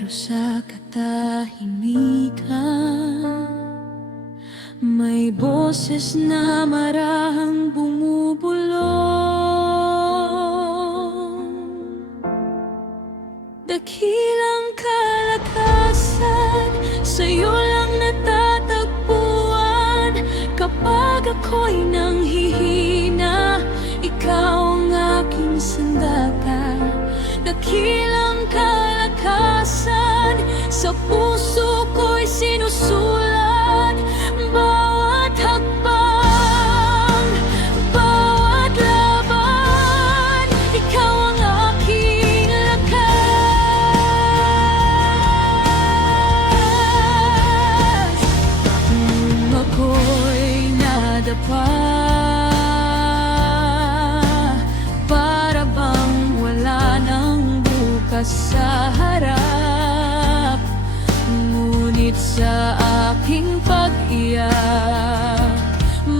Pero sa katahimikan, may boses na marahang bumubulong. Dakilang kalakasan, sa'yo lang natatagpuan. Kapag ako'y nanghihina, ikaw ang aking sandata. Dakilang kalakasan, sa puso ko'y sinusulat. Bawat hakbang, bawat laban, ikaw ang aking lakas. Ako'y nadapa, para bang wala nang bukas sa harap. Ngunit sa aking pag-iyak,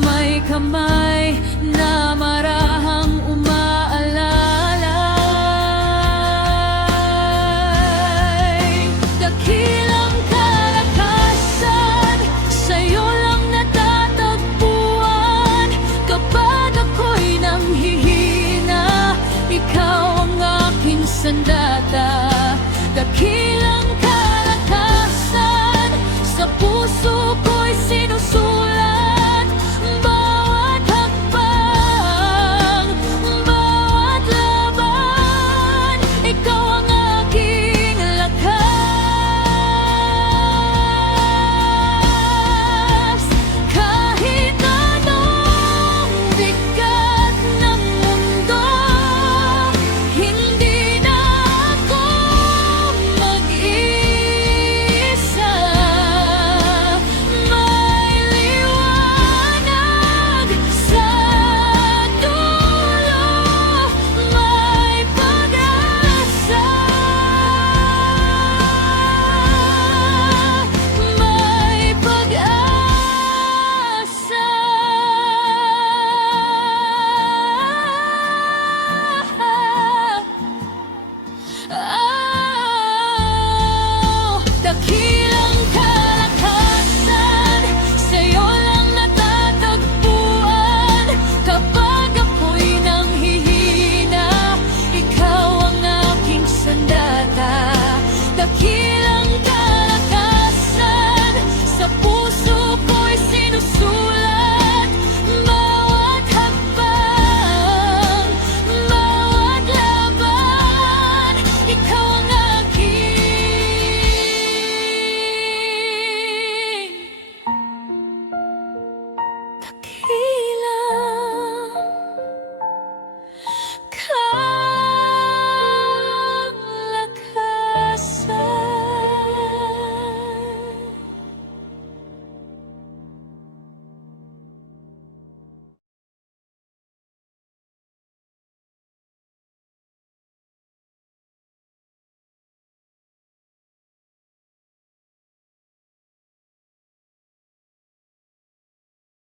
may kamay na marahang umaalalay. Dakilang kalakasan, sa'yo lang natatagpuan. Kapag ako'y nanghihina, ikaw ang aking sandata. Dakilang kalakasan, sa puso ko'y sinusulat. Bawat hakbang, bawat laban, ikaw ang aking lakas. Kahit anong bigat ng mundo, hindi na ako mag-isa. May liwanag sa dulo, may pag-asa. May pag-asa. Ah,